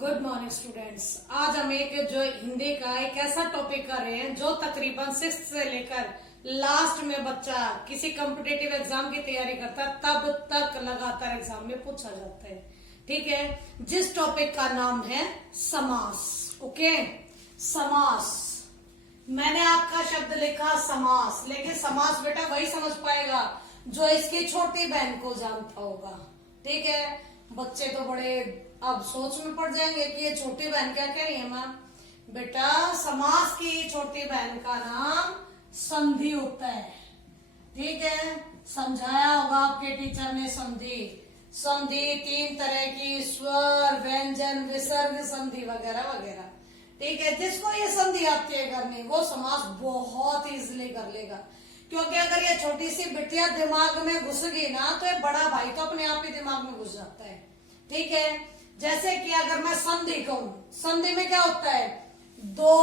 Good morning students. आज हम एक जो हिंदी का एक ऐसा टॉपिक कर रहे हैं जो तकरीबन 6th से लेकर लास्ट में बच्चा किसी कॉम्पिटिटिव एग्जाम की तैयारी करता है तब तक लगातार एग्जाम में पूछा जाता है। ठीक है, जिस टॉपिक का नाम है समास। ओके, समास। मैंने आपका शब्द लिखा समास, लेकिन समास बेटा वही समझ पाएगा जो इसकी छोटी बहन को जानता होगा। ठीक है, बच्चे तो बड़े अब सोच में पड़ जाएंगे कि ये छोटी बहन क्या कह रही है मैम। बेटा समास की छोटी बहन का नाम संधि होता है। ठीक है, समझाया होगा आपके टीचर ने संधि। संधि 3 तरह की, स्वर, व्यंजन, विसर्ग संधि वगैरह वगैरह। ठीक है, जिसको ये संधि आती है करनी वो समास बहुत इजीली कर लेगा, क्योंकि अगर ये छोटी सी बिटिया दिमाग में घुस गई ना तो ये बड़ा भाई तो अपने आप ही दिमाग में घुस जाता है। ठीक है, जैसे कि अगर मैं संधि कहूं, संधि में क्या होता है, दो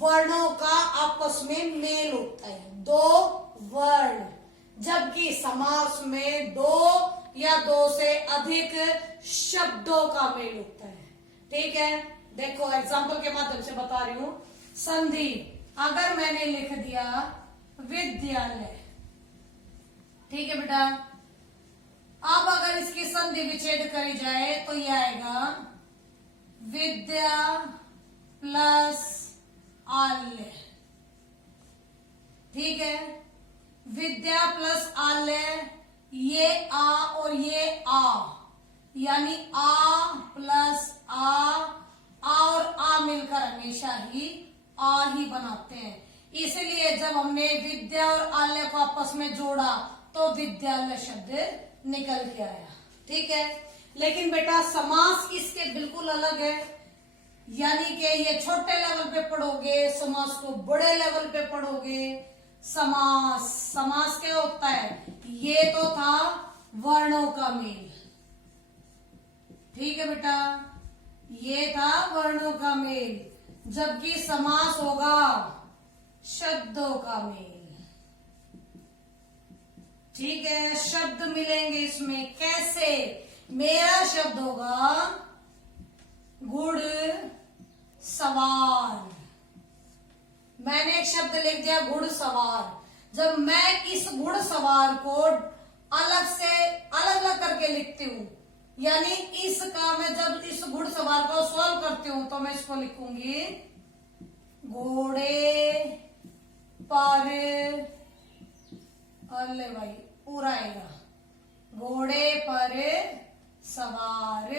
वर्णों का आपस में मेल होता है, दो वर्ण। जबकि समास में दो या दो से अधिक शब्दों का मेल होता है। ठीक है, देखो एग्जाम्पल के माध्यम से बता रही हूं। संधि अगर मैंने लिख दिया विद्यालय, ठीक है बेटा, अब अगर इसकी संधि विच्छेद करी जाए तो यह आएगा विद्या प्लस आल्य। ठीक है, विद्या प्लस आल्य, ये आ और ये आ, यानी आ प्लस आ और आ मिलकर हमेशा ही आ ही बनाते हैं। इसलिए जब हमने विद्या और आल्य को आपस में जोड़ा तो विद्यालय शब्द निकल के आया। ठीक है, लेकिन बेटा समास इसके बिल्कुल अलग है, यानी कि ये छोटे लेवल पे पढ़ोगे, समास को बड़े लेवल पे पढ़ोगे। समास, समास क्या होता है, ये तो था वर्णों का मेल। ठीक है बेटा, ये था वर्णों का मेल, जबकि समास होगा शब्दों का मेल। ठीक है, शब्द मिलेंगे इसमें। कैसे, मेरा शब्द होगा घुड़ सवार, मैंने एक शब्द लिख दिया घुड़ सवार। जब मैं इस घुड़ सवार को अलग से अलग अलग करके लिखती हूं, यानी इसका मैं जब इस घुड़ सवार को सॉल्व करती हूं तो मैं इसको लिखूंगी घोड़े पर, अल्ले भाई पूरा आएगा, घोड़े पर सवार।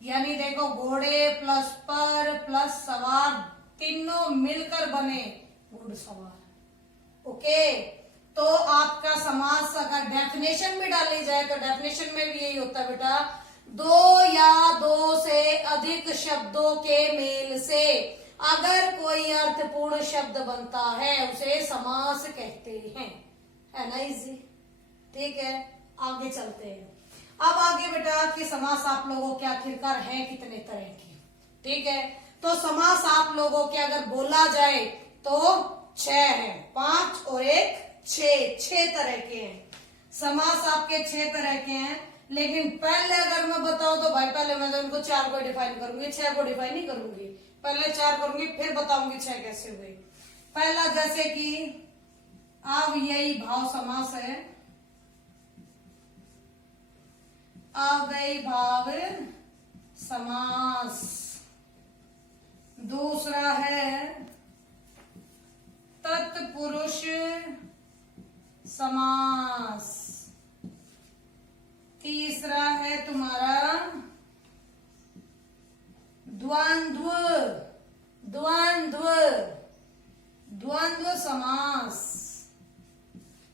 यानी देखो घोड़े प्लस पर प्लस सवार तीनों मिलकर बने घुड़सवार। ओके, तो आपका समास अगर डेफिनेशन भी डाली जाए तो डेफिनेशन में भी यही होता है बेटा, दो या दो से अधिक शब्दों के मेल से अगर कोई अर्थपूर्ण शब्द बनता है उसे समास कहते हैं। है ना इजी। ठीक है, आगे चलते हैं। अब आगे बेटा कि समास आप लोगों के आखिरकार है कितने तरह के। ठीक है, तो समास आप लोगों के अगर बोला जाए तो 6 है, 5 और 1 6 तरह के हैं। समास आपके 6 तरह के हैं, लेकिन पहले अगर मैं बताऊं तो भाई पहले मैं तो इनको 4 को डिफाइन करूंगी, 6 को डिफाइन नहीं करूंगी। पहले 4 करूंगी फिर बताऊंगी 6 कैसे हुए। पहला जैसे कि अब यही भाव समास है, अव्ययी भाव समास। दूसरा है तत्पुरुष समास। तीसरा है तुम्हारा द्वंद्व, द्वंद्व द्वंद्व समास।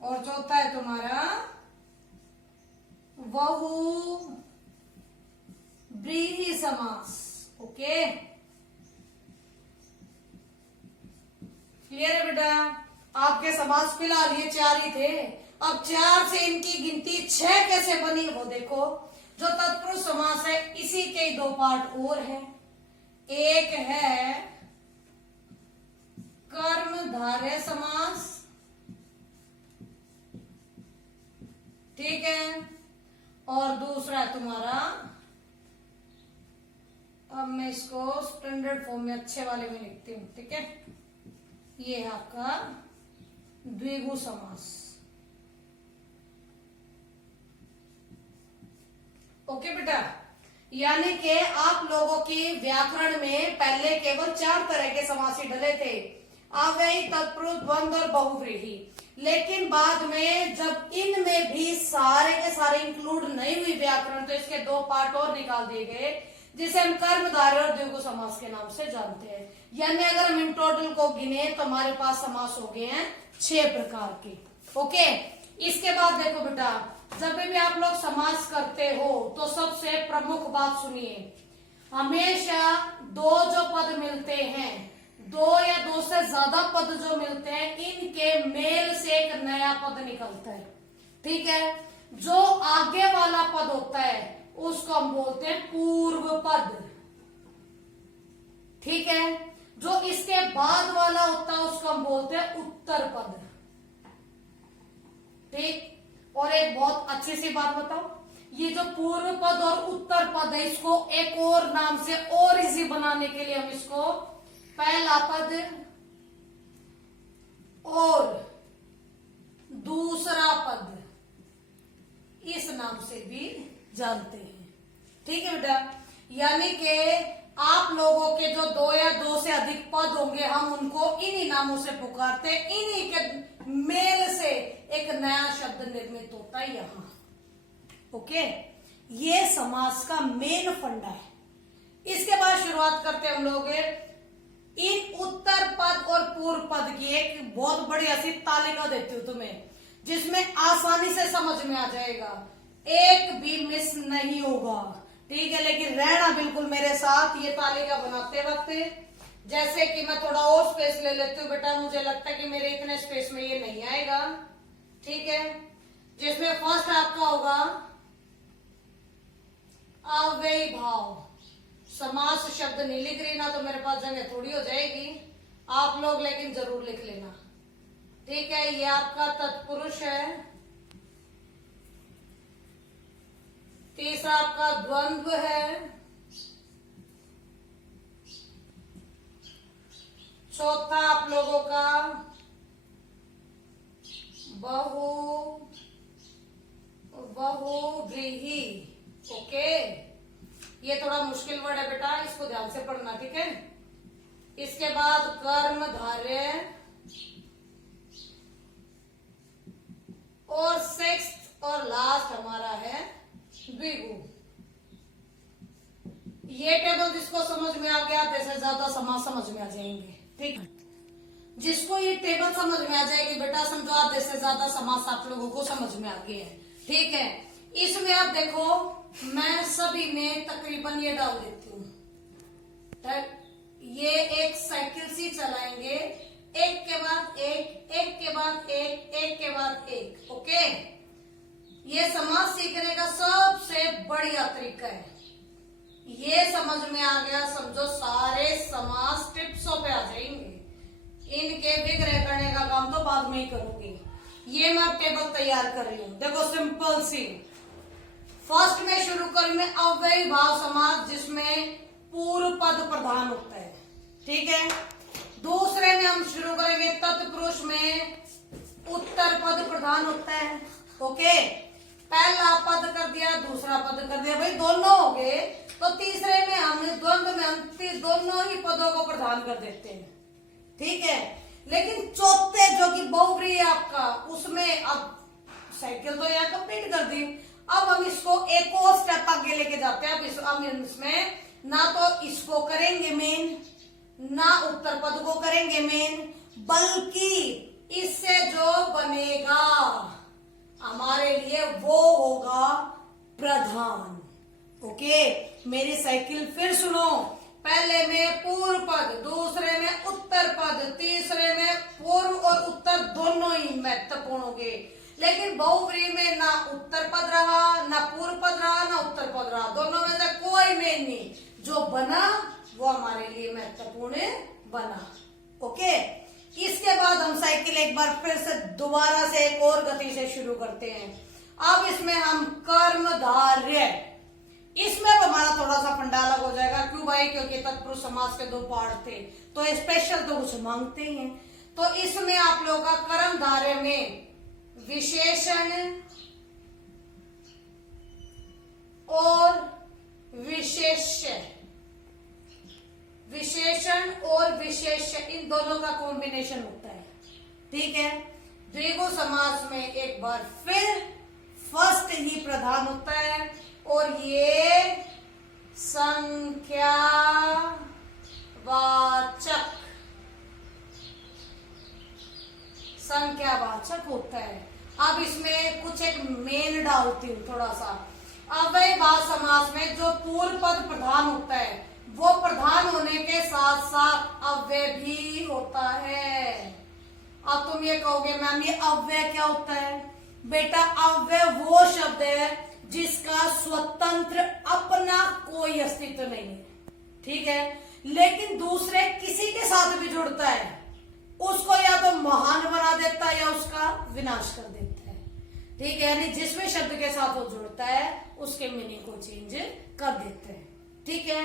और चौथा है तुम्हारा बहु व्रीहि समास। ओके, क्लियर है बेटा। आपके समास फिलहाल ये 4 ही थे, अब 4 से इनकी गिनती 6 कैसे बनी वो देखो। जो तत्पुरुष समास है इसी के 2 पार्ट और हैं। एक है कर्मधारय समास, ठीक है, और दूसरा तुम्हारा अब मैं इसको स्टैंडर्ड फॉर्म में अच्छे वाले में लिखती हूँ, ठीक है। ये है आपका द्विगु समास। ओके बेटा, यानी कि आप लोगों की व्याकरण में पहले केवल 4 तरह के समासी डले थे, अव्ययी, तत्पुरुष, द्वंद्व और बहुव्रीहि। लेकिन बाद में जब इनमें भी सारे के सारे इंक्लूड नहीं हुई व्याकरण, तो इसके 2 पार्ट और निकाल दिए गए, जिसे हम कर्मधारय और द्विगु समास के नाम से जानते हैं। यानी अगर हम इन टोटल को गिने तो हमारे पास समास हो गए हैं 6 प्रकार के। ओके, इसके बाद देखो बेटा, जब भी आप लोग समास करते हो तो सबसे प्रमुख बात सुनिए, हमेशा 2 जो पद मिलते हैं, 2 या 2 से ज्यादा पद जो मिलते हैं, इनके मेल से एक नया पद निकलता है, ठीक है। जो आगे वाला पद होता है उसको हम बोलते हैं पूर्व पद, ठीक है। जो इसके बाद वाला होता है उसको हम बोलते हैं उत्तर पद, ठीक। और एक बहुत अच्छी सी बात बताओ, ये जो पूर्व पद और उत्तर पद है, इसको एक और नाम से और इजी बनाने के लिए हम इसको पहला पद और दूसरा पद इस नाम से भी जानते हैं, ठीक है बेटा। यानी कि आप लोगों के जो 2 या 2 से अधिक पद होंगे, हम उनको इन्हीं नामों से पुकारते, इन्हीं के मेल से एक नया शब्द निर्मित होता है यहां। ओके, ये समास का मेन फंडा है। इसके बाद शुरुआत करते हैं हम लोग इन उत्तर पद और पूर्व पद की एक बहुत बढ़िया सी तालिका देती हूं तुम्हें, जिसमें आसानी से समझ में आ जाएगा, एक भी मिस नहीं होगा, ठीक है। लेकिन रहना बिल्कुल मेरे साथ ये तालिका बनाते वक्त। जैसे कि मैं थोड़ा और स्पेस ले लेती हूँ बेटा, मुझे लगता है कि मेरे इतने स्पेस में ये नहीं आएगा, ठीक है। जिसमें फर्स्ट आपका होगा अव्ययी भाव। समास शब्द नहीं लिख रही ना, तो मेरे पास जगह थोड़ी हो जाएगी, आप लोग लेकिन जरूर लिख लेना, ठीक है। ये आपका तत्पुरुष है। तीसरा आपका द्वंद्व है। चौथा आप लोगों का बहुव्रीहि। ओके, ये थोड़ा मुश्किल वर्ड है बेटा, इसको ध्यान से पढ़ना, ठीक है। इसके बाद कर्मधारय और 6th और लास्ट हमारा है द्विगु। ये टेबल जिसको समझ में आ गया, जैसे ज्यादा समास समझ में आ जाएंगे, ठीक है। जिसको ये टेबल समझ में आ जाएगी बेटा, समझो आप जैसे ज्यादा समास आप लोगों को समझ में आ गए हैं, ठीक है। इसमें आप देखो, मैं सभी में तकरीबन ये डाल देती हूँ, ये एक साइकिल सी चलाएंगे, एक के बाद एक, एक के बाद एक, एक के बाद एक। ओके, ये समास सीखने का सबसे बढ़िया तरीका है। ये समझ में आ गया, समझो सारे समास टिप्सों पे आ जाएंगे। इनके विग्रह करने का काम तो बाद में ही करूंगी। ये मैं टेबल तैयार कर रही हूँ, देखो सिंपल सी। फर्स्ट में शुरू करूं मैं अव्ययी भाव समास, जिसमें पूर्व पद प्रधान होता है, ठीक है। दूसरे में हम शुरू करेंगे तत्पुरुष में उत्तर पद प्रधान होता है। ओके, पहला पद कर दिया, दूसरा पद कर दिया, भाई दोनों हो गए। तो तीसरे में हम द्वंद्व में हम दोनों ही पदों को प्रधान कर देते हैं, ठीक है। लेकिन चौथे जो कि बहुव्रीहि है आपका, उसमें अब साइकिल तो यहाँ कंप्लीट कर दी, अब हम इसको एक और स्टेप आगे लेके जाते हैं। अब इसमें ना तो इसको करेंगे मेन, ना उत्तर पद को करेंगे मेन, बल्कि इससे जो बनेगा हमारे लिए वो होगा प्रधान। ओके, मेरी साइकिल फिर सुनो। पहले में पूर्व पद, दूसरे में उत्तर पद, तीसरे में पूर्व और उत्तर दोनों ही महत्वपूर्ण होंगे। लेकिन बहुव्रीहि में ना उत्तर पद रहा, ना पूर्व पद रहा, ना उत्तर पद रहा, दोनों में से कोई मेन नहीं। जो बना वो हमारे लिए महत्वपूर्ण बना। ओके, इसके बाद हम साइकिल एक बार फिर से दोबारा से एक और गति से शुरू करते हैं। अब इसमें हम कर्मधारय, इसमें हमारा थोड़ा सा फंडा अलग हो जाएगा। क्यों भाई, भाई, क्योंकि तत्पुरुष समास के 2 पार्ट थे तो स्पेशल तो कुछ मांगते ही हैं। तो इसमें आप लोगों का कर्मधारय में विशेषण और विशेष्य, विशेषण और विशेष्य, इन दोनों का कॉम्बिनेशन होता है। ठीक है, द्विगु समास में एक बार फिर फर्स्ट ही प्रधान होता है और ये संख्यावाचक होता है। अब इसमें कुछ एक मेन डालती हूं थोड़ा सा। अव्ययभाव समास में जो पूर्व पद प्रधान होता है वो प्रधान होने के साथ साथ अव्यय भी होता है। अब तुम ये कहोगे मैम ये अव्यय क्या होता है? बेटा अव्यय वो शब्द है जिसका स्वतंत्र अपना कोई अस्तित्व नहीं है, ठीक है, लेकिन दूसरे किसी के साथ भी जुड़ता है, उसको या तो महान बना देता है या उसका विनाश कर देता है। ठीक है, यानी जिसमें शब्द के साथ वो जुड़ता है उसके मीनिंग को चेंज कर देते हैं। ठीक है,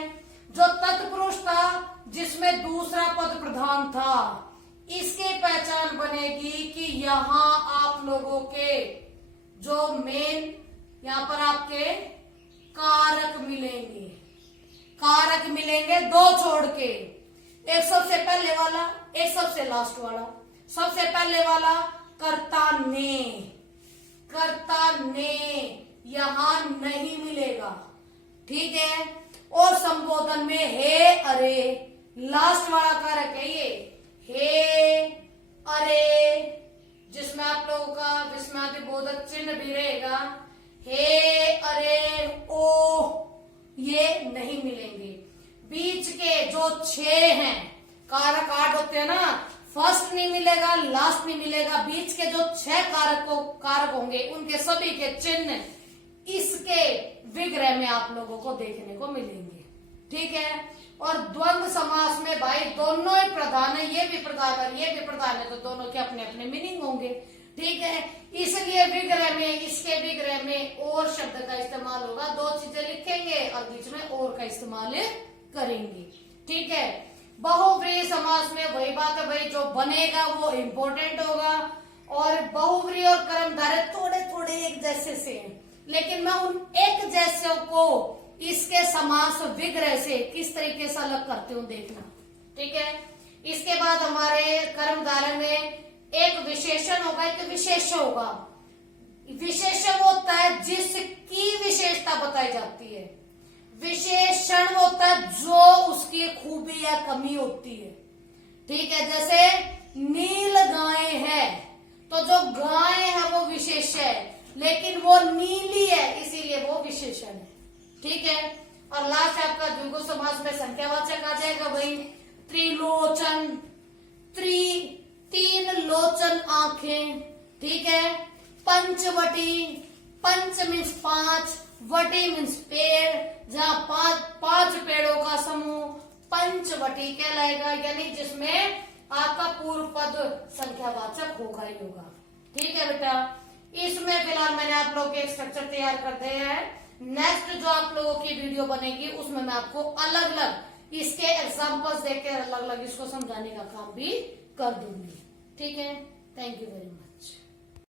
जो तत्पुरुष था जिसमें दूसरा पद प्रधान था, इसकी पहचान बनेगी कि यहां आप लोगों के जो मेन यहां पर आपके कारक मिलेंगे, कारक मिलेंगे 2 छोड़ के, एक सबसे पहले वाला, एक सबसे लास्ट वाला। सबसे पहले वाला कर्ता ने, कर्ता ने यहां नहीं मिलेगा। ठीक है, और संबोधन में हे अरे, लास्ट वाला कारक है ये हे अरे, जिसमें आप लोगों का विस्मयादिबोधक चिन्ह भी रहेगा। हे अरे ओ, ये नहीं मिलेंगे। बीच के जो 6 हैं, कारक 8 होते हैं ना, फर्स्ट नहीं मिलेगा, लास्ट नहीं मिलेगा, बीच के जो 6 कारक होंगे उनके सभी के चिन्ह इसके विग्रह में आप लोगों को देखने को मिलेंगे। ठीक है, और द्वंद्व समास में भाई दोनों ही प्रधान है, ये भी प्रधान है ये भी प्रधान है, तो दोनों के अपने अपने मीनिंग होंगे। ठीक है, इसलिए विग्रह में, इसके विग्रह में और शब्द का इस्तेमाल होगा। 2 चीजें लिखेंगे और बीच में और का इस्तेमाल करेंगे। ठीक है, बहुव्रीहि समास में वही बात है भाई, जो बनेगा वो इम्पोर्टेंट होगा, और बहुव्रीहि और कर्मधारय थोड़े थोड़े एक जैसे से हैं, लेकिन मैं उन एक जैसे को इसके समास विग्रह से किस तरीके से अलग करते हूं देखना। ठीक है, इसके बाद हमारे कर्मधारय में एक विशेषण होगा, एक विशेष्य होगा। विशेषण होता है जिसकी विशेषता बताई जाती है, विशेषण होता है जो उसकी खूबी या कमी होती है। ठीक है, जैसे नील गाय है तो जो गाय है वो विशेष है, लेकिन वो नीली है इसीलिए वो विशेषण है। ठीक है, और लास्ट आपका द्विगु समास में संख्यावाचक आ जाएगा भाई, त्रिलोचन, 3 लोचन आंखें। ठीक है, पंचवटी, पंच मीन्स 5, वटी मीन्स पेड़, जहां 5 पेड़ों का समूह पंचवटी कहलाएगा, यानी जिसमें आपका पूर्व पद संख्यावाचक होगा ही होगा। ठीक है बेटा, इसमें फिलहाल मैंने आप लोगों के स्ट्रक्चर तैयार कर दिया है। नेक्स्ट जो आप लोगों की वीडियो बनेगी उसमें मैं आपको अलग अलग इसके एग्जांपल्स देकर अलग अलग इसको समझाने का काम भी कर दूंगी। ठीक है, थैंक यू वेरी मच।